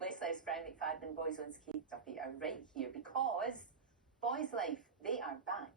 Westlife's Brian McFadden and Boyzlife Kate Duffy are right here because Boyzlife, they are back.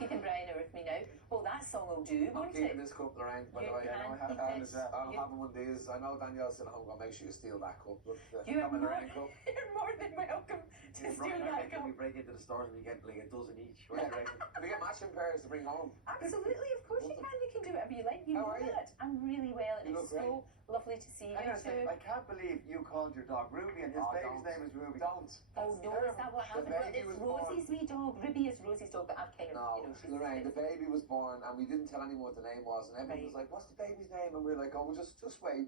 Keith and Brian are with me now. Well, that song will do, won't it? I'm keeping this cup, Lorraine, by the way. I know I'm having one of these. I know Danielle's at home. I'll make sure you steal that cup. But, you're Lorraine cup. You're more than welcome to steal that cup. We break into the stores and we get like a dozen each. Yeah. We get matching pairs to bring home. Absolutely, of course you can. You can do whatever you like. You know that. I'm really well, and it's so lovely to see you too. I can't believe you called your dog Ruby and his baby's name is Ruby. Don't. Oh no, is that what happened? It's Rosie's wee dog. Ruby is Rosie's dog, but I've kind of, Lorraine, the baby was born and we didn't tell anyone what the name was, and everyone was like, "What's the baby's name?" And we were like, "Oh, we'll just wait.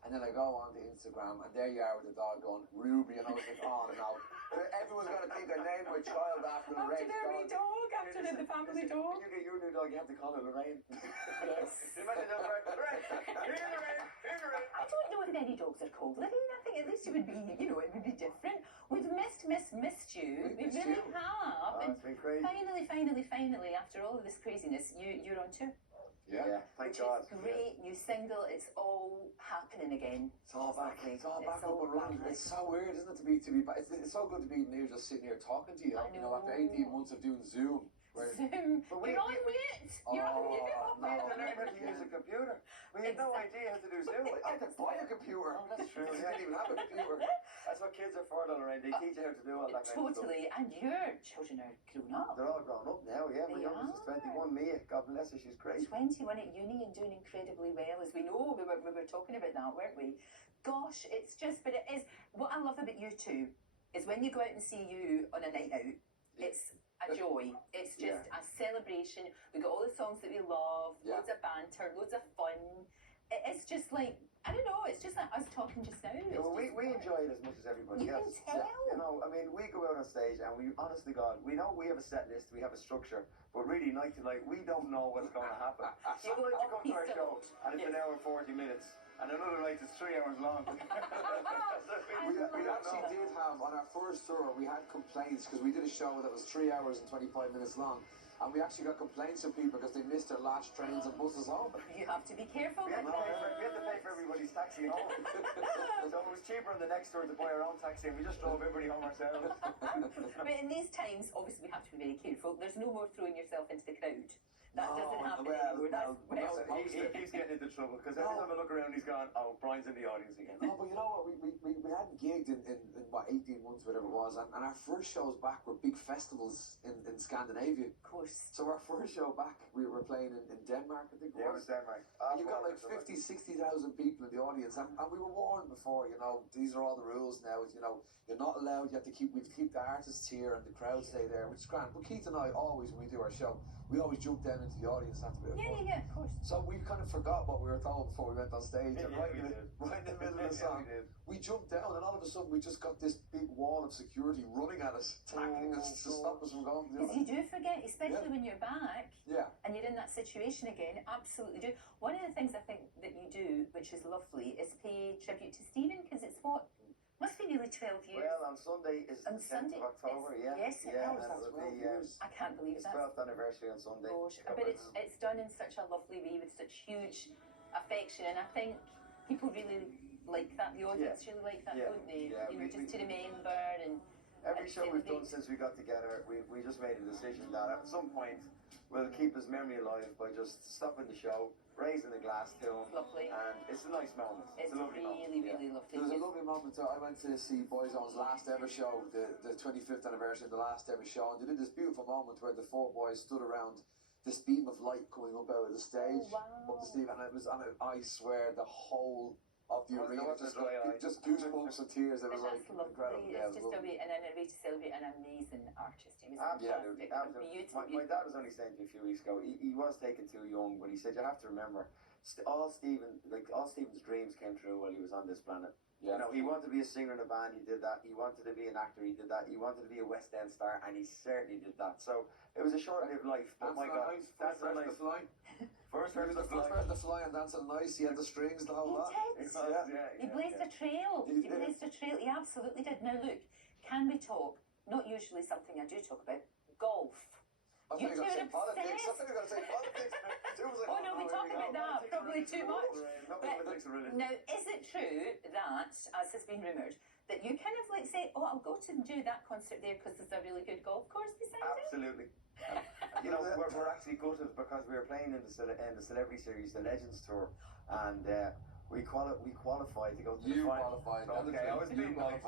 And then I go on to Instagram and there you are with the dog going Ruby, and I was like, "Oh no." Everyone's going to think I named my child after Lorraine's their wee dog, after the family dog. When you get your new dog, you have to call it Lorraine. Yes. Lorraine. I don't know if any dogs are called Lorraine. I think at least it would be, it would be different. We've missed you. We really have. Oh, it's been crazy. Finally, after all of this craziness, you're on tour. Yeah, thank God. It's great, new single, it's all happening again. It's all back up and running. It's so weird, isn't it, to be back? It's so good to be here, just sitting here talking to you. After 18 months of doing Zoom. Zoom. You're on mute. You're on mute. We had to learn how to use a computer. We had no idea how to do Zoom. I had to buy a computer. Oh, that's true. We didn't even have a computer. That's what kids are for, Lorraine. They teach you how to do all that kind of stuff. Totally. And your children are grown up. They're all grown up now, yeah. My youngest is 21. Mia, God bless her, she's great. 21 at uni and doing incredibly well, as we know. We were talking about that, weren't we? Gosh, it's just, but it is, what I love about you two is when you go out and see you on a night out, it's a joy. It's just a celebration. We got all the songs that we love, loads of banter, loads of fun. It's just like, I don't know, it's just like us talking just now. Yeah, well, we enjoy it as much as everybody else. You can tell. I mean, we go out on stage and we, honest to God, we know we have a set list, we have a structure, but really night to night, we don't know what's going to happen. Some nights you come to our show and it's an hour and 40 minutes. And another night is 3 hours long. we actually did have, on our first tour, we had complaints because we did a show that was 3 hours and 25 minutes long. And we actually got complaints from people because they missed their last trains and buses home. You have to be careful with that. We had to pay for everybody's taxi home. So it was cheaper on the next tour to buy our own taxi and we just drove everybody home ourselves. But in these times, obviously we have to be very careful. There's no more throwing yourself into the crowd. That doesn't happen anymore. He keeps getting into trouble because every time I look around he's gone, oh, Brian's in the audience again. No, but you know what, we hadn't gigged in what, 18 months, whatever it was, and our first shows back were big festivals in Scandinavia. Of course. So our first show back, we were playing in Denmark, I think it was. Yeah, it was Denmark. And you got like 50, 60,000 people in the audience, and we were warned before, these are all the rules now, you're not allowed, we keep the artists here and the crowd stay there, which is grand. But Keith and I always, when we do our show, we always jump down into the audience and have to be Yeah, of course. So we kind of forgot what we were told before we went on stage, and right in the middle of the song, we jumped down, and all of a sudden we just got this big wall of security running at us, tackling us to stop us from going. Because you do forget, especially when you're back, and you're in that situation again, absolutely do. One of the things I think that you do, which is lovely, is pay tribute to Stephen, because it's must be nearly 12 years. Well, on Sunday is the 10th of October, Yes, it is. I can't believe it's that. 12th anniversary on Sunday. Gosh, but it's done in such a lovely way with such huge affection, and I think people really like that. The audience really like that, don't they? Just to remember and. Every show we've done since we got together, we just made a decision that at some point we'll keep his memory alive by just stopping the show, raising the glass to him. Lovely. And it's a nice moment. It's a lovely moment. Really lovely. It was a lovely moment. I went to see Boyzone's last ever show, the 25th anniversary of the last ever show, and they did this beautiful moment where the four boys stood around this beam of light coming up out of the stage, up the stage, and I swear the whole of the arena just goosebumps and tears. It was like incredible. It's just a way to celebrate an amazing artist. He was absolutely beautiful. My dad was only saying to me a few weeks ago, he was taken too young, but he said you have to remember all Stephen's dreams came true while he was on this planet. Yeah. You know, he wanted to be a singer in a band, he did that. He wanted to be an actor, he did that. He wanted to be a West End star, and he certainly did that. So it was a short-lived life. But my God, that's a nice. First person to fly and dancing nice. He had the strings, the whole lot. He blazed a trail. He blazed a trail. He absolutely did. Now look, can we talk? Not usually something I do talk about. Golf. You two are obsessed. I thought you were going to say politics. Oh no, we talk about that probably too much. Now, is it true that, as has been rumoured, that you kind of like say, oh, I'll go to and do that concert there because there's a really good golf course beside it? Absolutely. You know, we're actually gutted because we were playing in the Celebrity Series, the Legends Tour, and we qualified to go to the finals. Okay, I was being nice.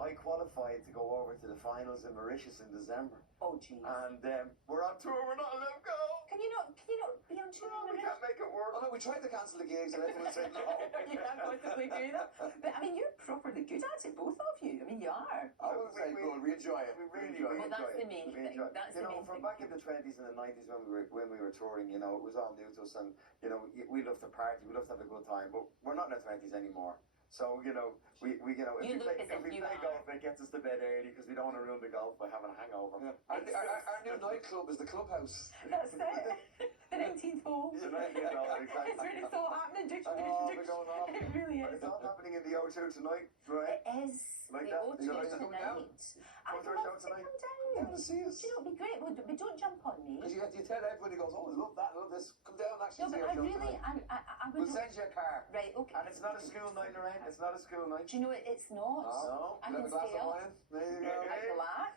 I qualified to go over to the finals in Mauritius in December. Oh, jeez. And we're on tour. We're not allowed to go. Can you not be on tour? No, we can't make it work. Oh no, we tried to cancel the gigs and everyone said no. You can't possibly do that. But I mean, you're properly good at it, both of you. I mean, you are. I would say good. We enjoy it. We really enjoy it. Well, that's the main thing. That's the main thing. From back in the 20s and the 90s when we were touring, you know, it was all new to us, and you know, we loved to party, we loved to have a good time, but we're not in our 20s anymore. So, you know, if we play golf, it gets us to bed early because we don't want to ruin the golf by having a hangover. Yeah. Our new nightclub is the Clubhouse. That's it. The 19th hole. The 19th hole, exactly. That's when it's all happening. It really is. It's all happening in the O2 tonight, right? It is. Like the that. O2 tonight. I'd love to come down. Come to see us. Do you know, it'd be great. But don't jump on me. Because you tell everybody, goes, oh, I love that, I love this. Come down and actually see our show tonight. I would. We'll send you a car. Right, okay. And it's not a school night, Lorraine. It's not a school night. Do you know it's not? No. I can a glass stay of up. wine. There you go. A glass.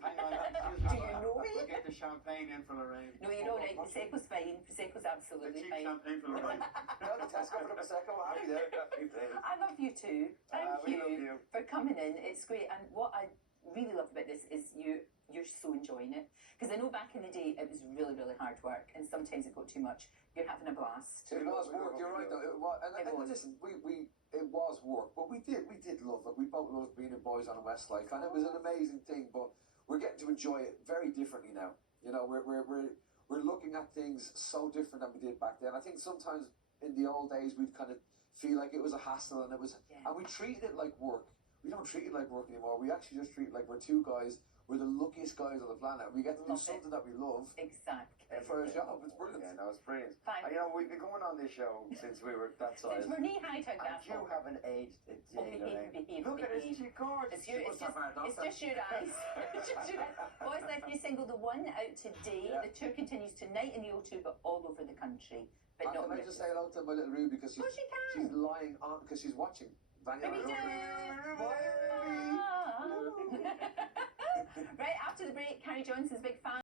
Hang on. Do you know me? We'll get the champagne in for Lorraine. No, you're all right. Prosecco's fine. Prosecco's absolutely fine. Champagne for Lorraine. Well, the Tesco for the Prosecco. Happy there. I love you too. Thank you for coming in. It's great. And what I really love about this is you're so enjoying it. Because I know back in the day it was really, really hard work, and sometimes it got too much. You're having a blast. It was work. You're right though. It was. Listen, it was work, but we did love it. We both loved being in Boys on Westlife, and it was an amazing thing. But we're getting to enjoy it very differently now. You know, we're looking at things so different than we did back then. I think sometimes in the old days we'd kind of feel like it was a hassle, and and we treated it like work. We don't treat it like work anymore. We actually just treat it like we're two guys. We're the luckiest guys on the planet. We get to do something that we love. Exactly. For a job, it's brilliant. Yeah, no, it's brilliant. Fine. And, you know, we've been going on this show since we were that size. Since we're knee-high to and you haven't aged a day, Lorraine. Look at this, she's gorgeous. It's just your eyes. It's just your eyes. Boyzlife new single, The One, out today. Yeah. The tour continues tonight in the O2, but all over the country. But not. Can I just say hello to my little Rue because she's lying on because she's watching. Right after the break, Carrie Johnson's big fan.